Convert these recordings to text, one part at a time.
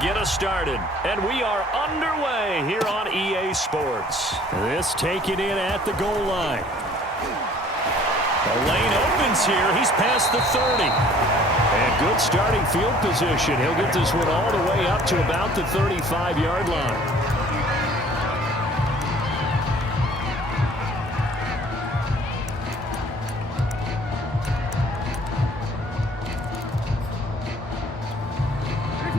get us started. And we are underway here on EA Sports. This taken in at the goal line. The lane opens here. He's past the 30. And good starting field position. He'll get this one all the way up to about the 35-yard line.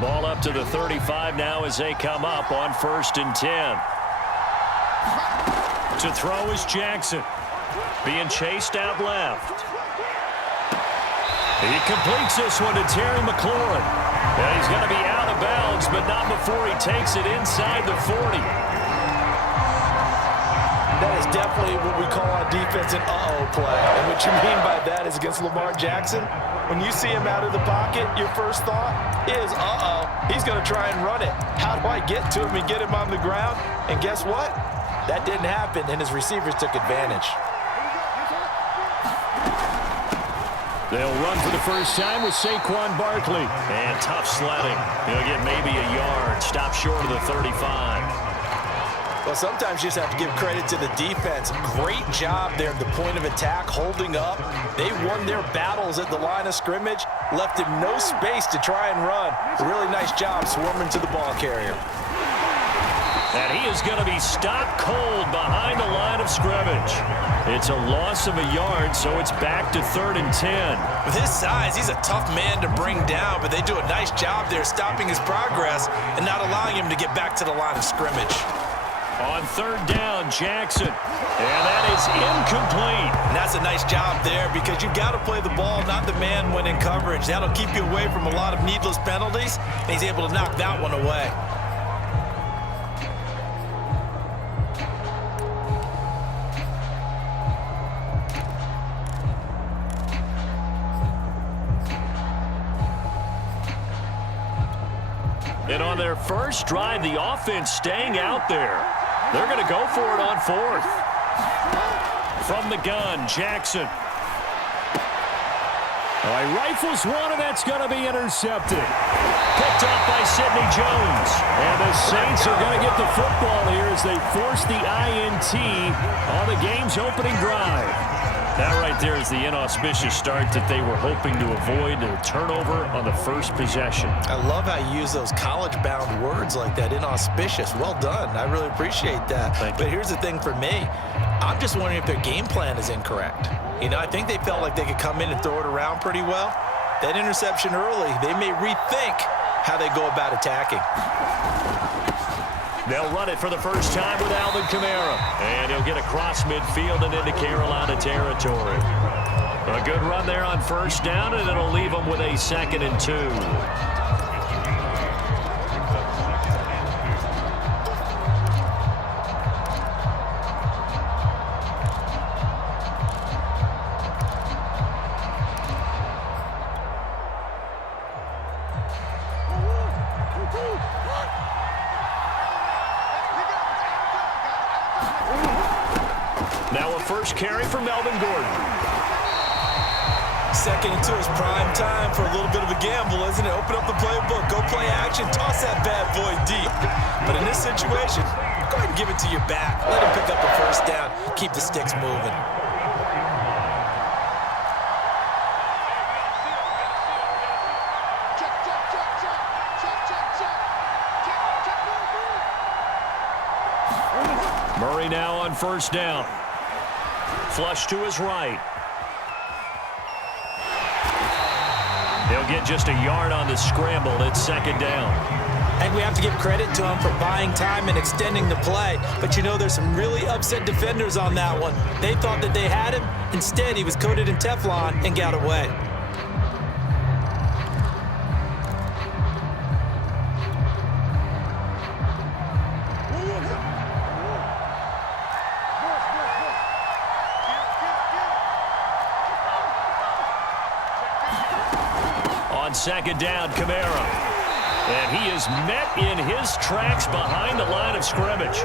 Ball up to the 35 now as they come up on 1st and 10. To throw is Jackson. Being chased out left. He completes this one to Terry McLaurin. And he's going to be out of bounds, but not before he takes it inside the 40. That is definitely what we call on defense an uh-oh play. And what you mean by that is against Lamar Jackson, when you see him out of the pocket, your first thought is, uh-oh, he's going to try and run it. How do I get to him and get him on the ground? And guess what? That didn't happen, and his receivers took advantage. They'll run for the first time with Saquon Barkley. And tough sledding. He'll get maybe a yard. Stop short of the 35. Well, sometimes you just have to give credit to the defense. Great job there at the point of attack, holding up. They won their battles at the line of scrimmage, left him no space to try and run. A really nice job swarming to the ball carrier. And he is going to be stopped cold behind the line of scrimmage. It's a loss of a yard, so it's back to 3rd and 10. With his size, he's a tough man to bring down, but they do a nice job there stopping his progress and not allowing him to get back to the line of scrimmage. On 3rd down, Jackson. And that is incomplete. And that's a nice job there because you've got to play the ball, not the man when in coverage. That'll keep you away from a lot of needless penalties, and he's able to knock that one away. And on their first drive, the offense staying out there. They're going to go for it on 4th. From the gun, Jackson. He rifles one, and that's going to be intercepted. Picked off by Sidney Jones. And the Saints are going to get the football here as they force the INT on the game's opening drive. That right there is the inauspicious start that they were hoping to avoid, a turnover on the first possession. I love how you use those college-bound words like that, inauspicious. Well done. I really appreciate that. Thank you. But here's the thing for me. I'm just wondering if their game plan is incorrect. You know, I think they felt like they could come in and throw it around pretty well. That interception early, they may rethink how they go about attacking. They'll run it for the first time with Alvin Kamara. And he'll get across midfield and into Carolina territory. A good run there on 1st down, and it'll leave them with a 2nd and 2. Now a first carry for Melvin Gordon. 2nd and 2 is prime time for a little bit of a gamble, isn't it? Open up the playbook, go play action, toss that bad boy deep. But in this situation, go ahead and give it to your back. Let him pick up a first down, keep the sticks moving. Murray now on 1st down. Flush to his right. They'll get just a yard on the scramble. It's 2nd down. And we have to give credit to him for buying time and extending the play. But you know, there's some really upset defenders on that one. They thought that they had him. Instead, he was coated in Teflon and got away. On 2nd down, Kamara. And he is met in his tracks behind the line of scrimmage.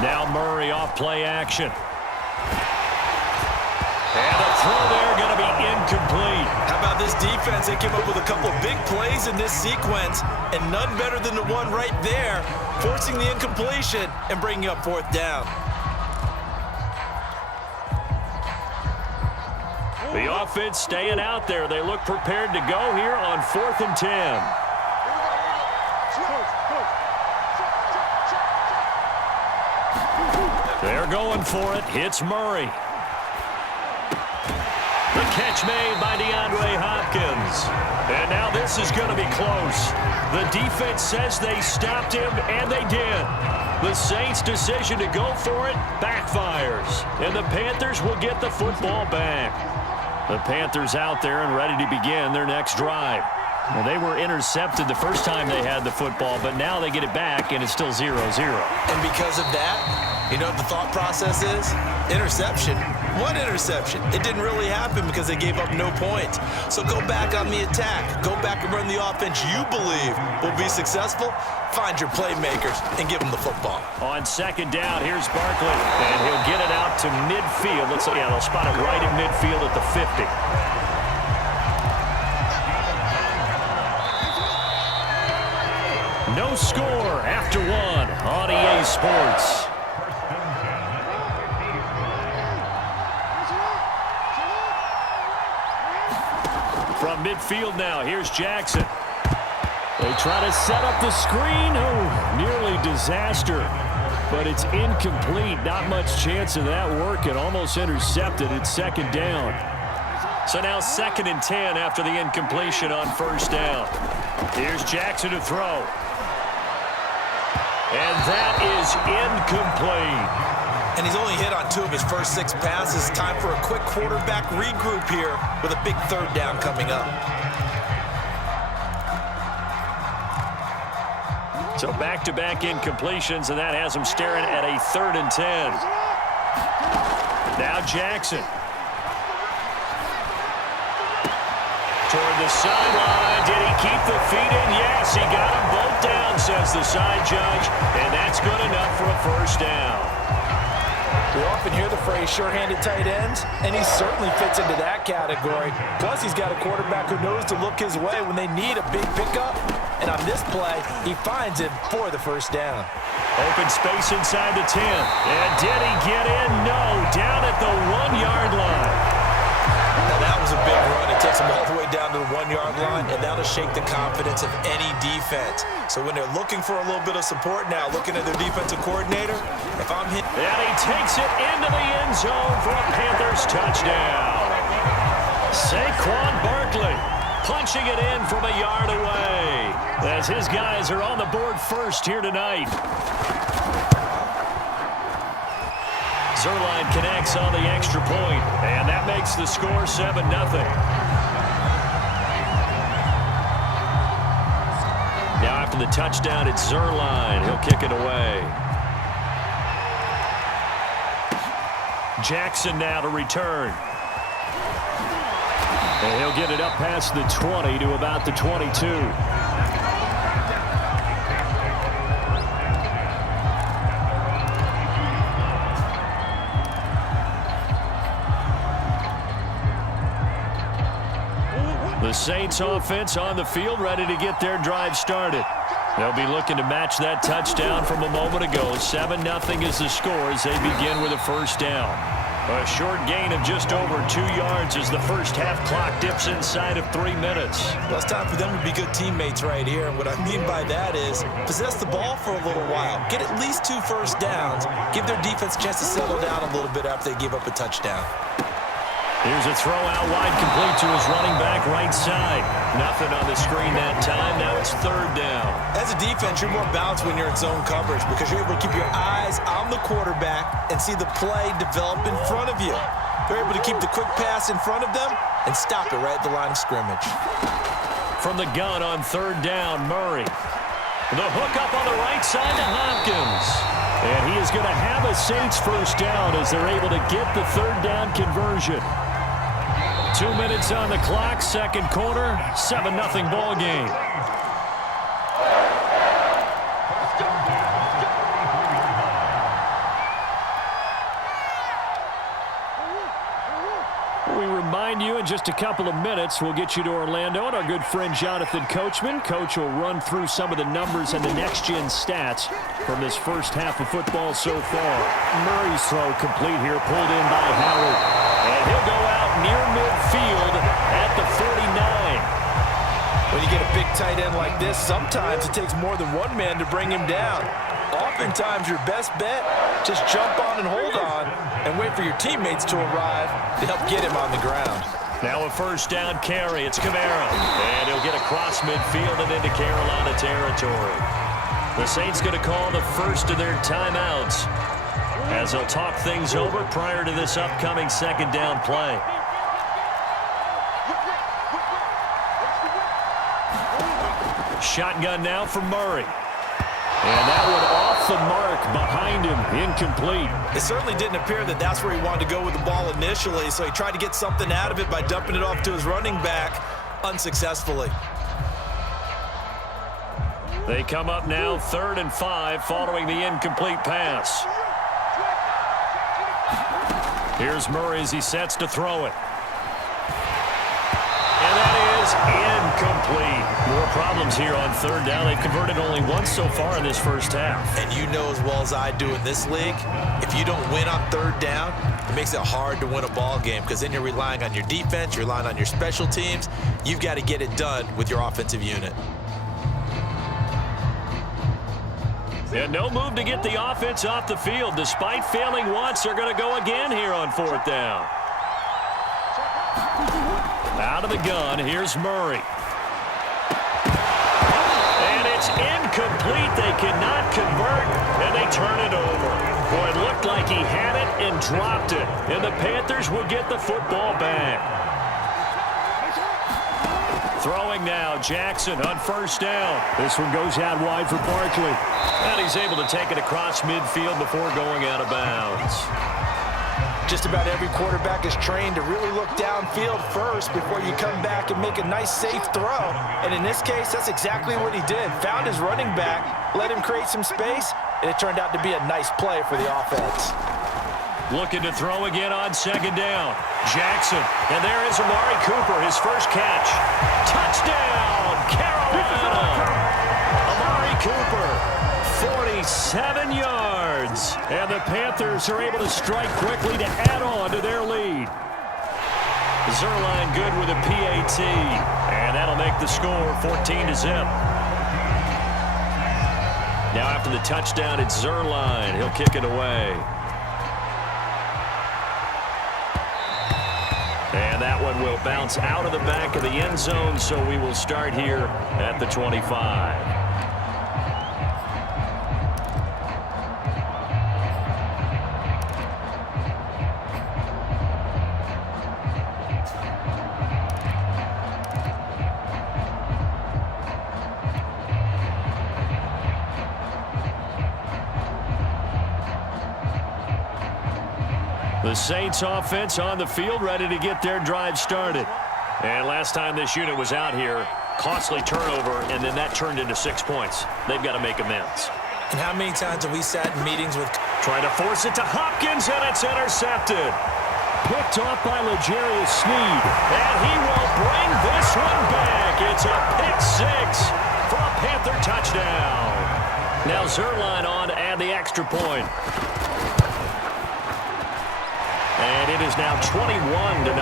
Now Murray off play action. throw there going to be incomplete. How about this defense? They came up with a couple of big plays in this sequence, and none better than the one right there, forcing the incompletion and bringing up 4th down. The offense staying out there. They look prepared to go here on 4th and 10. They're going for it. It's Murray. The catch made by DeAndre Hopkins. And now this is going to be close. The defense says they stopped him, and they did. The Saints' decision to go for it backfires. And the Panthers will get the football back. The Panthers out there and ready to begin their next drive. Well, they were intercepted the first time they had the football, but now they get it back, and it's still 0-0. And because of that, you know what the thought process is? Interception. One interception. It didn't really happen because they gave up no points. So go back on the attack. Go back and run the offense you believe will be successful. Find your playmakers and give them the football. On 2nd down, here's Barkley, and he'll get it out to midfield. They'll spot it right in midfield at the 50. No score after 1 on EA Sports. From midfield now, here's Jackson. They try to set up the screen. Oh, nearly disaster. But it's incomplete. Not much chance of that working. Almost intercepted. It's 2nd down. So now 2nd and 10 after the incompletion on 1st down. Here's Jackson to throw. And that is incomplete. And he's only hit on 2 of his first 6 passes. Time for a quick quarterback regroup here with a big 3rd down coming up. So back-to-back incompletions, and that has him staring at a 3rd and 10. Now Jackson. Toward the sideline. Did he keep the feet in? Yes, he got them both down, says the side judge. And that's good enough for a 1st down. We often hear the phrase sure-handed tight ends, and he certainly fits into that category. Plus, he's got a quarterback who knows to look his way when they need a big pickup. And on this play, he finds him for the 1st down. Open space inside the 10. And did he get in? No. Down at the 1-yard line. Now, that was a big run. It takes him all the way down to the 1-yard line, and that'll shake the confidence of any defense. So when they're looking for a little bit of support now, looking at their defensive coordinator, if I'm hit... And he takes it into the end zone for a Panthers touchdown. Saquon Barkley punching it in from a yard away as his guys are on the board first here tonight. Zerline connects on the extra point, and that makes the score 7-0. Now after the touchdown, it's Zerline. He'll kick it away. Jackson now to return. And he'll get it up past the 20 to about the 22. The Saints offense on the field, ready to get their drive started. They'll be looking to match that touchdown from a moment ago. 7-0 is the score as they begin with a 1st down. A short gain of just over 2 yards as the first half clock dips inside of 3 minutes. Well, it's time for them to be good teammates right here. And what I mean by that is possess the ball for a little while. Get at least 2 first downs. Give their defense a chance to settle down a little bit after they give up a touchdown. Here's a throw out wide, complete to his running back right side. Nothing on the screen that time. Now it's 3rd down. As a defense, you're more balanced when you're in zone coverage because you're able to keep your eyes on the quarterback and see the play develop in front of you. They're able to keep the quick pass in front of them and stop it right at the line of scrimmage. From the gun on 3rd down, Murray. The hook up on the right side to Hopkins. And he is going to have a Saints 1st down as they're able to get the 3rd down conversion. 2 minutes on the clock, 2nd quarter, 7-0 ball game. We behind you. In just a couple of minutes, we'll get you to Orlando. And our good friend Jonathan Coachman. Coach will run through some of the numbers and the next-gen stats from this first half of football so far. Murray's throw complete here, pulled in by Howard. And he'll go out near midfield at the 49. When you get a big tight end like this, sometimes it takes more than one man to bring him down. Oftentimes, your best bet, just jump on and hold on and wait for your teammates to arrive to help get him on the ground. Now a first down carry. It's Kamara. And he'll get across midfield and into Carolina territory. The Saints going to call the first of their timeouts as they'll talk things over prior to this upcoming second down play. Shotgun now for Murray. And that one off the mark behind him, incomplete. It certainly didn't appear that that's where he wanted to go with the ball initially, so he tried to get something out of it by dumping it off to his running back unsuccessfully. They come up now 3rd and 5 following the incomplete pass. Here's Murray as he sets to throw it. And that is incomplete. More problems here on 3rd down. They've converted only once so far in this first half. And you know as well as I do in this league, if you don't win on 3rd down, it makes it hard to win a ball game because then you're relying on your defense, you're relying on your special teams. You've got to get it done with your offensive unit. And no move to get the offense off the field. Despite failing once, they're going to go again here on 4th down. Out of the gun, here's Murray. And it's incomplete. They cannot convert, and they turn it over. Boy, it looked like he had it and dropped it. And the Panthers will get the football back. Throwing now, Jackson on first down. This one goes out wide for Barkley. And he's able to take it across midfield before going out of bounds. Just about every quarterback is trained to really look downfield first before you come back and make a nice, safe throw. And in this case, that's exactly what he did. Found his running back, let him create some space, and it turned out to be a nice play for the offense. Looking to throw again on 2nd down. Jackson. And there is Amari Cooper, his first catch. Touchdown, Carolina. Amari Cooper, 47 yards. And the Panthers are able to strike quickly to add on to their lead. Zerline good with a PAT. And that'll make the score 14-0. Now after the touchdown, it's Zerline. He'll kick it away. And that one will bounce out of the back of the end zone, so we will start here at the 25. The Saints offense on the field, ready to get their drive started. And last time this unit was out here, costly turnover, and then that turned into 6 points. They've got to make amends. And how many times have we sat in meetings with... Trying to force it to Hopkins, and it's intercepted. Picked off by L'Jarius Sneed. And he will bring this one back. It's a pick 6 for a Panther touchdown. Now Zerline on to add the extra point. And it is now 21-0.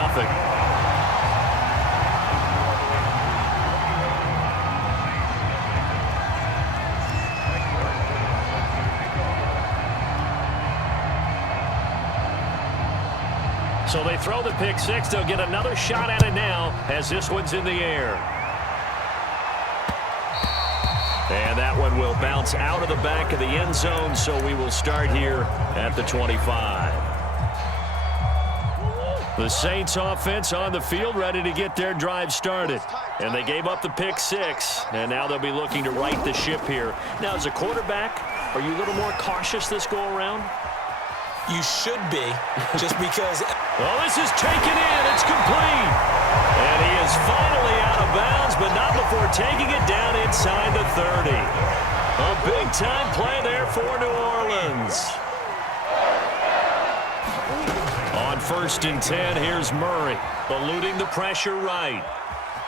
So they throw the pick 6. They'll get another shot at it now as this one's in the air. And that one will bounce out of the back of the end zone, so we will start here at the 25. The Saints offense on the field, ready to get their drive started. And they gave up the pick 6, and now they'll be looking to right the ship here. Now, as a quarterback, are you a little more cautious this go-around? You should be, just because... Well, this is taken in. It's complete. And he is finally out of bounds, but not before taking it down inside the 30. A big-time play there for New Orleans. On first and 10. Here's Murray, eluding the pressure right.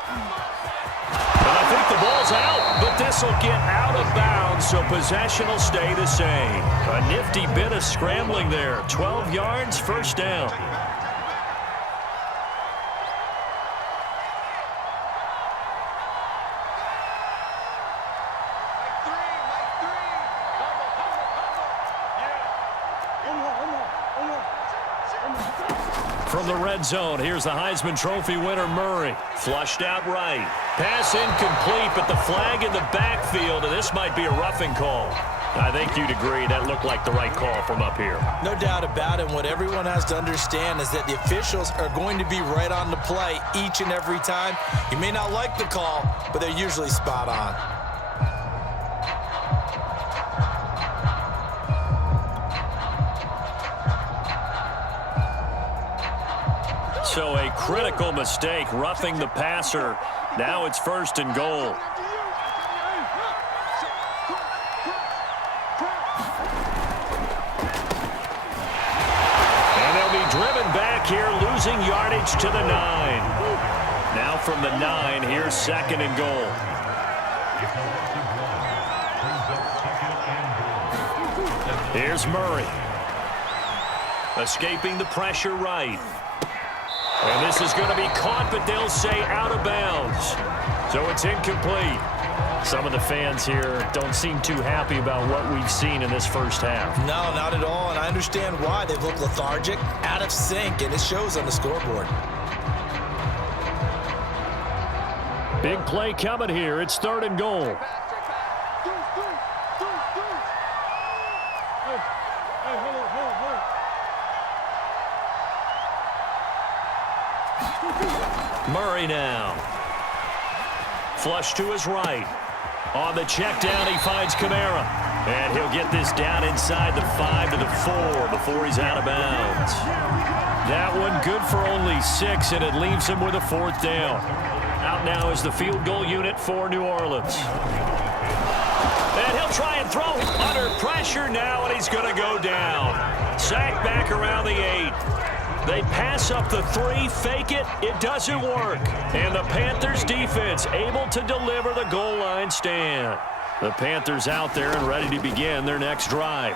And I think the ball's out, but this will get out of bounds, so possession will stay the same. A nifty bit of scrambling there. 12 yards, first down. From the red zone, here's the Heisman Trophy winner, Murray. Flushed out right. Pass incomplete, but the flag in the backfield, and this might be a roughing call. I think you'd agree that looked like the right call from up here. No doubt about it. What everyone has to understand is that the officials are going to be right on the play each and every time. You may not like the call, but they're usually spot on. So a critical mistake, roughing the passer. Now it's first and goal. And they'll be driven back here, losing yardage to the 9. Now from the 9, here's second and goal. Here's Murray. Escaping the pressure right. And this is going to be caught, but they'll say out of bounds. So it's incomplete. Some of the fans here don't seem too happy about what we've seen in this first half. No, not at all, and I understand why. They've looked lethargic, out of sync, and it shows on the scoreboard. Big play coming here. It's third and goal. Murray now. Flush to his right. On the check down, he finds Kamara. And he'll get this down inside the 5 to the 4 before he's out of bounds. That one good for only 6, and it leaves him with a fourth down. Out now is the field goal unit for New Orleans. And he'll try and throw under pressure now, and he's going to go down. Sacked back around the 8. They pass up the 3, fake it, it doesn't work. And the Panthers defense able to deliver the goal line stand. The Panthers out there and ready to begin their next drive.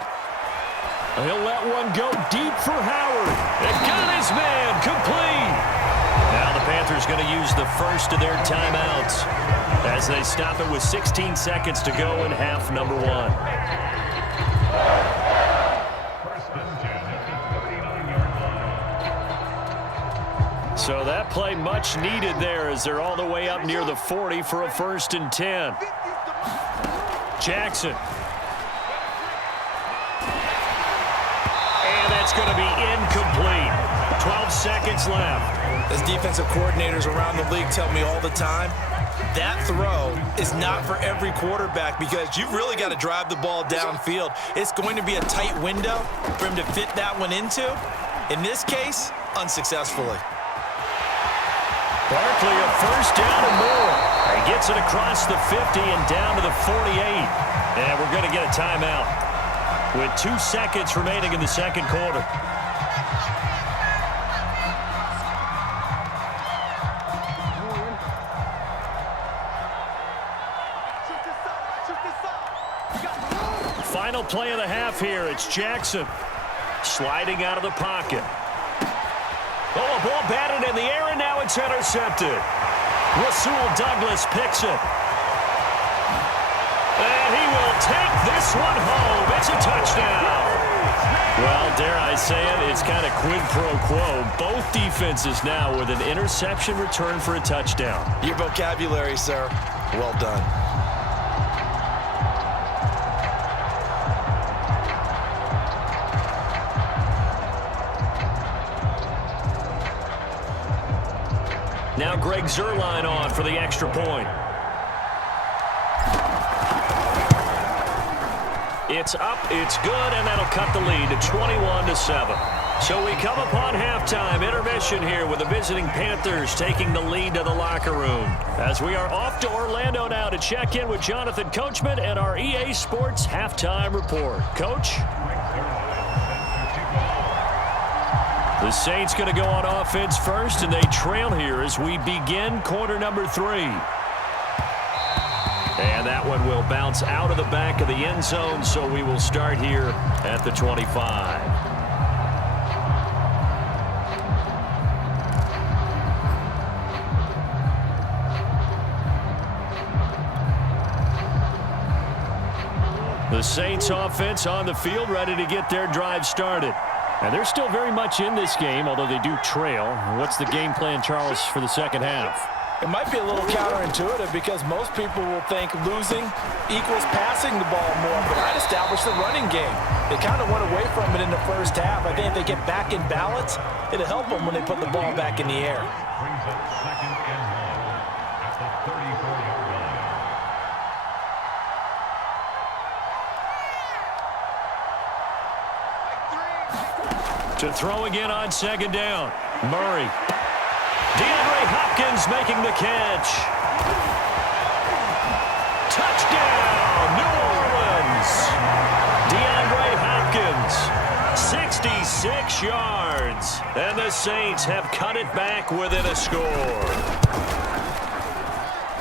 He'll let one go deep for Howard. And got his man complete. Now the Panthers going to use the first of their timeouts as they stop it with 16 seconds to go in half number 1. So that play much needed there as they're all the way up near the 40 for a first and 10. Jackson. And that's going to be incomplete. 12 seconds left. As defensive coordinators around the league tell me all the time, that throw is not for every quarterback because you've really got to drive the ball downfield. It's going to be a tight window for him to fit that one into. In this case, unsuccessfully. Barkley a first down and more. He gets it across the 50 and down to the 48. And we're going to get a timeout with 2 seconds remaining in the second quarter. Final play of the half here. It's Jackson sliding out of the pocket. Oh, a ball batted in the air, and now it's intercepted. Rasul Douglas picks it. And he will take this one home. It's a touchdown. Well, dare I say it, it's kind of quid pro quo. Both defenses now with an interception return for a touchdown. Your vocabulary, sir. Well done. Now Greg Zuerlein on for the extra point. It's up, it's good, and that'll cut the lead to 21-7. So we come upon halftime intermission here with the visiting Panthers taking the lead to the locker room. As we are off to Orlando now to check in with Jonathan Coachman and our EA Sports halftime report. Coach? The Saints going to go on offense first, and they trail here as we begin quarter number 3. And that one will bounce out of the back of the end zone, so we will start here at the 25. The Saints offense on the field, ready to get their drive started. And they're still very much in this game, although they do trail. What's the game plan, Charles, for the second half? It might be a little counterintuitive because most people will think losing equals passing the ball more, but I'd establish the running game. They kind of went away from it in the first half. I think if they get back in balance, it'll help them when they put the ball back in the air. Brings up 2nd and 1 at the 34-yard line. To throw again on 2nd down. Murray. DeAndre Hopkins making the catch. Touchdown, New Orleans. DeAndre Hopkins, 66 yards. And the Saints have cut it back within a score.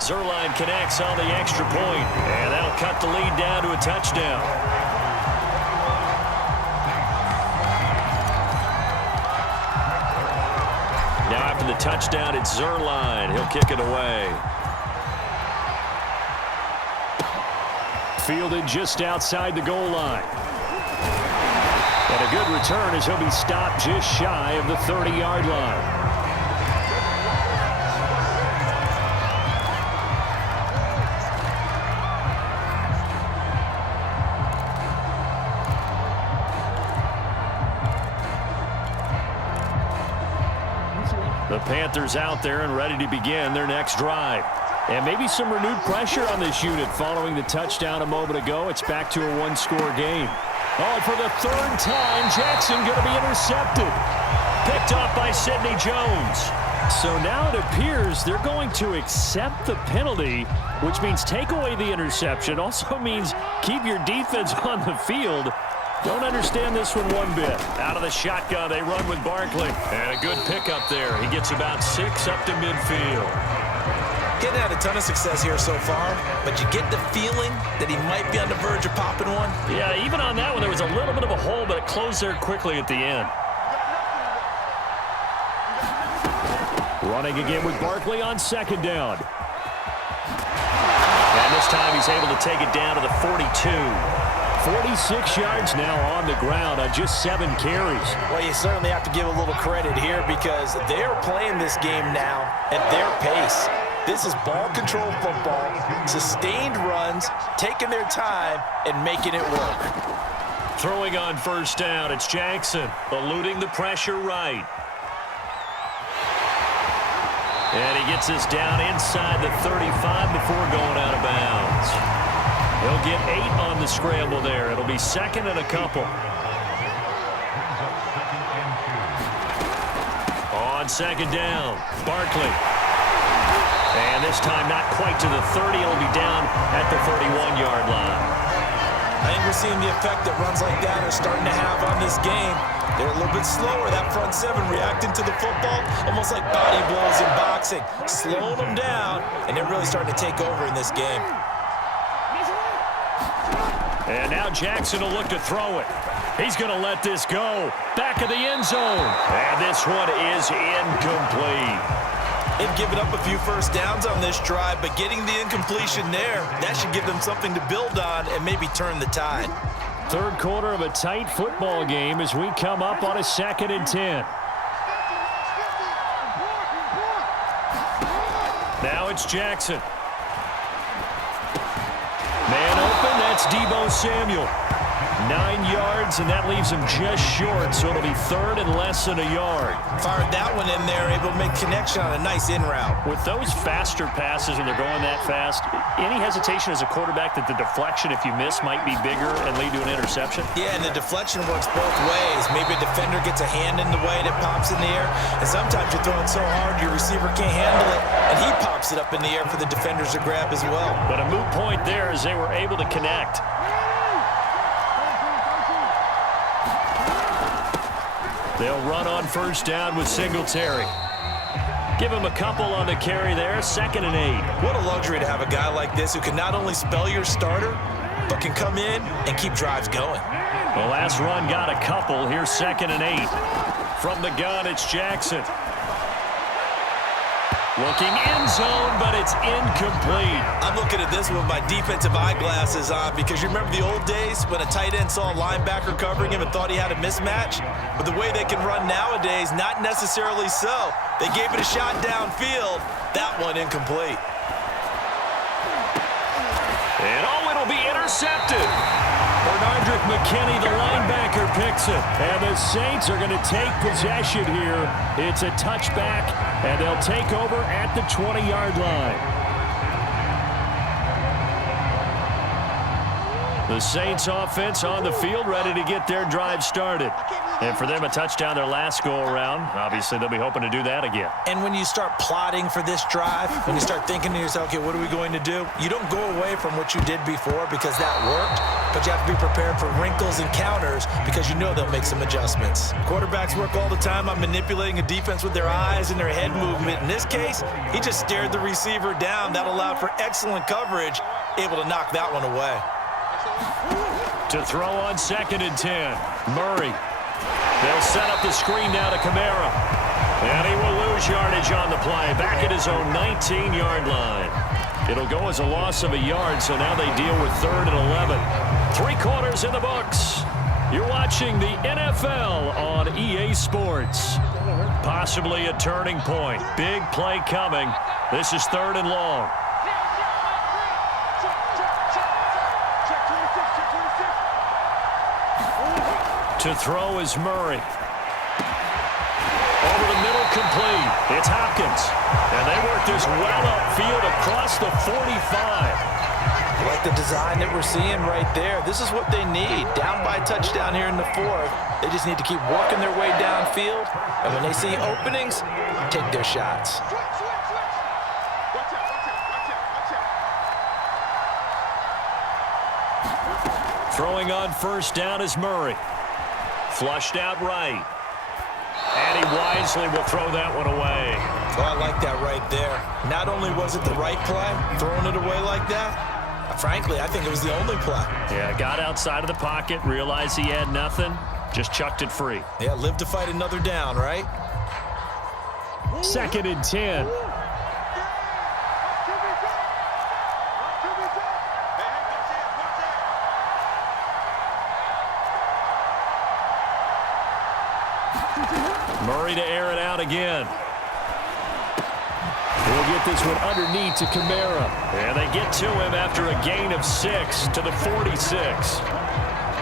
Zerline connects on the extra point, and that'll cut the lead down to a touchdown. Now after the touchdown, it's Zerline. He'll kick it away. Fielded just outside the goal line. And a good return as he'll be stopped just shy of the 30-yard line. The Panthers out there and ready to begin their next drive. And maybe some renewed pressure on this unit following the touchdown a moment ago. It's back to a one-score game. Oh, and for the 3rd time, Jackson going to be intercepted. Picked off by Sidney Jones. So now it appears they're going to accept the penalty, which means take away the interception. Also means keep your defense on the field. Don't understand this one bit. Out of the shotgun, they run with Barkley. And a good pickup there. He gets about 6 up to midfield. Getting had a ton of success here so far, but you get the feeling that he might be on the verge of popping one. Yeah, even on that one, there was a little bit of a hole, but it closed there quickly at the end. Running again with Barkley on 2nd down. And this time he's able to take it down to the 42. 46 yards now on the ground on just 7 carries. Well, you certainly have to give a little credit here because they are playing this game now at their pace. This is ball control football, sustained runs, taking their time, and making it work. Throwing on 1st down, it's Jackson, eluding the pressure right. And he gets this down inside the 35 before going out of bounds. He'll get 8 on the scramble there. It'll be 2nd and a couple. On 2nd down, Barkley. And this time not quite to the 30. It'll be down at the 31-yard line. I think we're seeing the effect that runs like that are starting to have on this game. They're a little bit slower, that front 7 reacting to the football, almost like body blows in boxing, slowing them down, and they're really starting to take over in this game. And now Jackson will look to throw it. He's going to let this go. Back of the end zone. And this one is incomplete. They've given up a few first downs on this drive, but getting the incompletion there, that should give them something to build on and maybe turn the tide. 3rd quarter of a tight football game as we come up on a 2nd and 10. Now it's Jackson. Man open, that's Deebo Samuel. 9 yards, and that leaves him just short, so it'll be 3rd and less than a yard. Fired that one in there, able to make connection on a nice in route. With those faster passes when they're going that fast, any hesitation as a quarterback that the deflection, if you miss, might be bigger and lead to an interception? Yeah, and the deflection works both ways. Maybe a defender gets a hand in the way that pops in the air, and sometimes you're throwing so hard your receiver can't handle it, and he pops it up in the air for the defenders to grab as well. But a moot point there as they were able to connect. They'll run on first down with Singletary. Give him a couple on the carry there, 2nd and 8. What a luxury to have a guy like this who can not only spell your starter, but can come in and keep drives going. The last run got a couple. Here's 2nd and 8. From the gun, it's Jackson. Looking end zone, but it's incomplete. I'm looking at this with my defensive eyeglasses on because you remember the old days when a tight end saw a linebacker covering him and thought he had a mismatch? But the way they can run nowadays, not necessarily so. They gave it a shot downfield. That one incomplete. And it'll be intercepted. Bernardrick McKinney, the linebacker, picks it. And the Saints are going to take possession here. It's a touchback, and they'll take over at the 20-yard line. The Saints offense on the field, ready to get their drive started. And for them, a touchdown their last go-around. Obviously, they'll be hoping to do that again. And when you start plotting for this drive, when you start thinking to yourself, okay, what are we going to do? You don't go away from what you did before because that worked, but you have to be prepared for wrinkles and counters because you know they'll make some adjustments. Quarterbacks work all the time on manipulating a defense with their eyes and their head movement. In this case, he just stared the receiver down. That allowed for excellent coverage, able to knock that one away. To throw on 2nd and 10, Murray. They'll set up the screen now to Kamara. And he will lose yardage on the play, back at his own 19-yard line. It'll go as a loss of a yard, so now they deal with 3rd and 11. 3 quarters in the books. You're watching the NFL on EA Sports. Possibly a turning point. Big play coming. This is 3rd and long. To throw is Murray. Over the middle, complete. It's Hopkins. And they work this well upfield across the 45. Like the design that we're seeing right there. This is what they need. Down by a touchdown here in the 4th. They just need to keep working their way downfield. And when they see openings, take their shots. Throwing on first down is Murray. Flushed out right. And he wisely will throw that one away. Oh, I like that right there. Not only was it the right play, throwing it away like that, frankly, I think it was the only play. Yeah, got outside of the pocket, realized he had nothing, just chucked it free. Yeah, live to fight another down, right? 2nd and 10. Murray to air it out again. We'll get this one underneath to Kamara. And they get to him after a gain of 6 to the 46.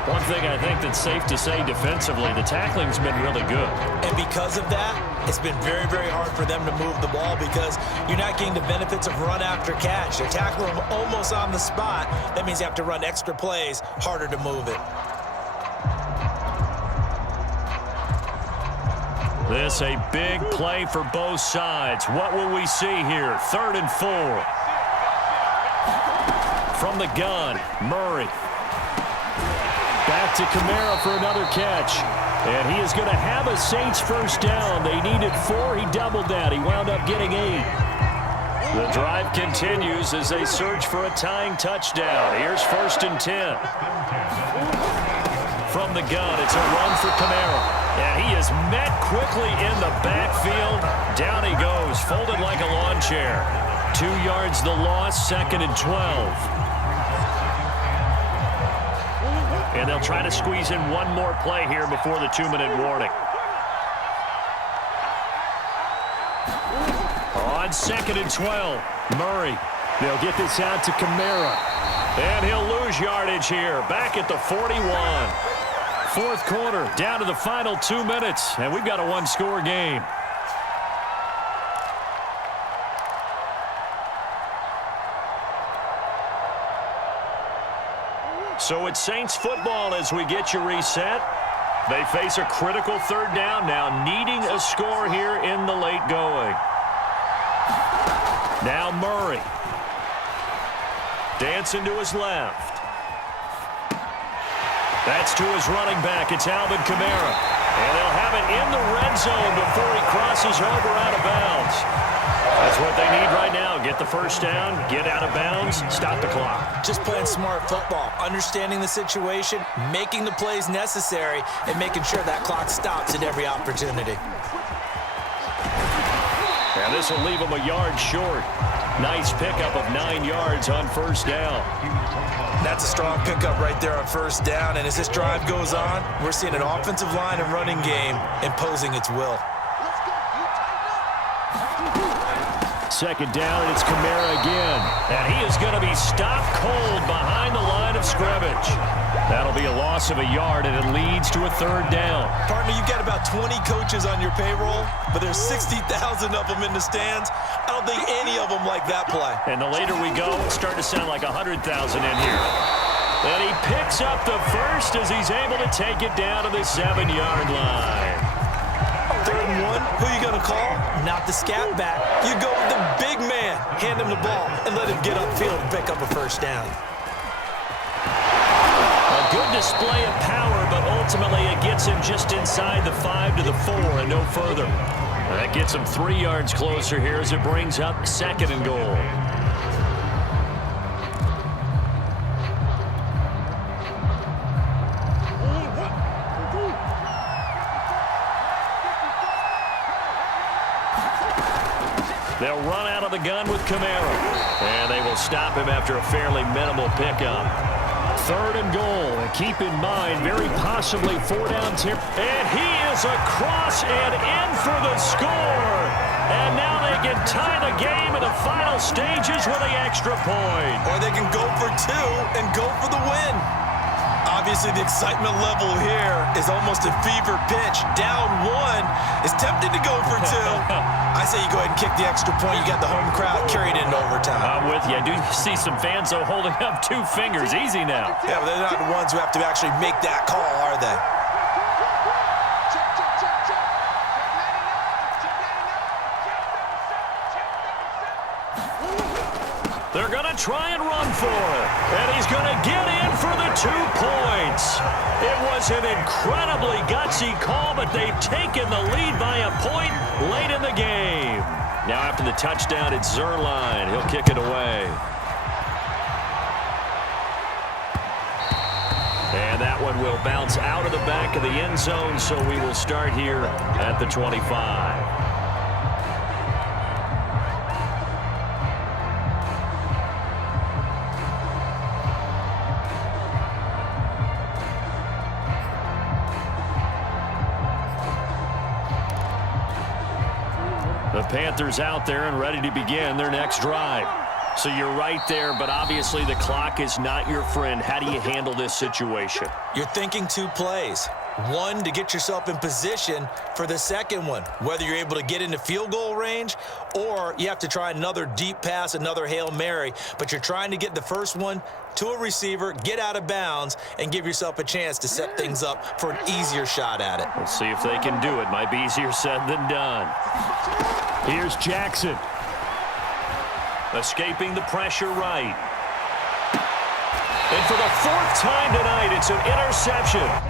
One thing I think that's safe to say defensively, the tackling's been really good. And because of that, it's been very, very hard for them to move the ball because you're not getting the benefits of run after catch. They're tackling them almost on the spot. That means you have to run extra plays, harder to move it. This a big play for both sides. What will we see here? 3rd and 4. From the gun, Murray. Back to Kamara for another catch. And he is going to have a Saints first down. They needed 4. He doubled that. He wound up getting 8. The drive continues as they search for a tying touchdown. Here's 1st and 10. From the gun, it's a run for Kamara. And he is met quickly in the backfield. Down he goes, folded like a lawn chair. 2 yards the loss, 2nd and 12. And they'll try to squeeze in one more play here before the 2-minute warning. On 2nd and 12, Murray. They'll get this out to Kamara. And he'll lose yardage here, back at the 41. 4th quarter, down to the final 2 minutes, and we've got a 1-score game. So it's Saints football as we get you reset. They face a critical 3rd down now, needing a score here in the late going. Now Murray. Dancing to his left. That's to his running back. It's Alvin Kamara. And they'll have it in the red zone before he crosses over out of bounds. That's what they need right now. Get the first down, get out of bounds, stop the clock. Just playing smart football, understanding the situation, making the plays necessary, and making sure that clock stops at every opportunity. And this will leave him a yard short. Nice pickup of 9 yards on first down. That's a strong pickup right there on first down. And as this drive goes on, we're seeing an offensive line and running game imposing its will. Second down, and it's Kamara again. And he is going to be stopped cold behind the line of scrimmage. That'll be a loss of a yard, and it leads to a third down. Partner, you've got about 20 coaches on your payroll, but there's 60,000 of them in the stands. I don't think any of them like that play. And the later we go, it's starting to sound like 100,000 in here. And he picks up the first as he's able to take it down to the 7-yard line. Third and 1, who are you going to call? Not the scat back. You go with the big man, hand him the ball, and let him get upfield and pick up a first down. A good display of power, but ultimately it gets him just inside the 5 to the 4 and no further. That gets him 3 yards closer here as it brings up 2nd and goal. They'll run out of the gun with Kamara. And they will stop him after a fairly minimal pickup. 3rd and goal. And keep in mind, very possibly 4 down. And he is across and in for the score. And now they can tie the game in the final stages with the extra point. Or they can go for 2 and go for the win. Obviously, the excitement level here is almost a fever pitch. Down 1 is tempted to go for 2. I say you go ahead and kick the extra point. You got the home crowd carried into overtime. I'm with you. I do see some fans, though, holding up 2 fingers. Easy now. Yeah, but they're not the ones who have to actually make that call, are they? They're going to try and run for it. And he's going to get in for the 2 points. It was an incredibly gutsy call, but they've taken the lead by a point late in the game. Now after the touchdown, it's Zerline. He'll kick it away. And that one will bounce out of the back of the end zone, so we will start here at the 25. The Panthers out there and ready to begin their next drive. So you're right there, but obviously the clock is not your friend. How do you handle this situation? You're thinking 2 plays. 1 to get yourself in position for the second one, whether you're able to get into field goal range or you have to try another deep pass, another Hail Mary, but you're trying to get the first one to a receiver, get out of bounds, and give yourself a chance to set things up for an easier shot at it. We'll see if they can do it. Might be easier said than done. Here's Jackson. Escaping the pressure right. And for the 4th time tonight, it's an interception.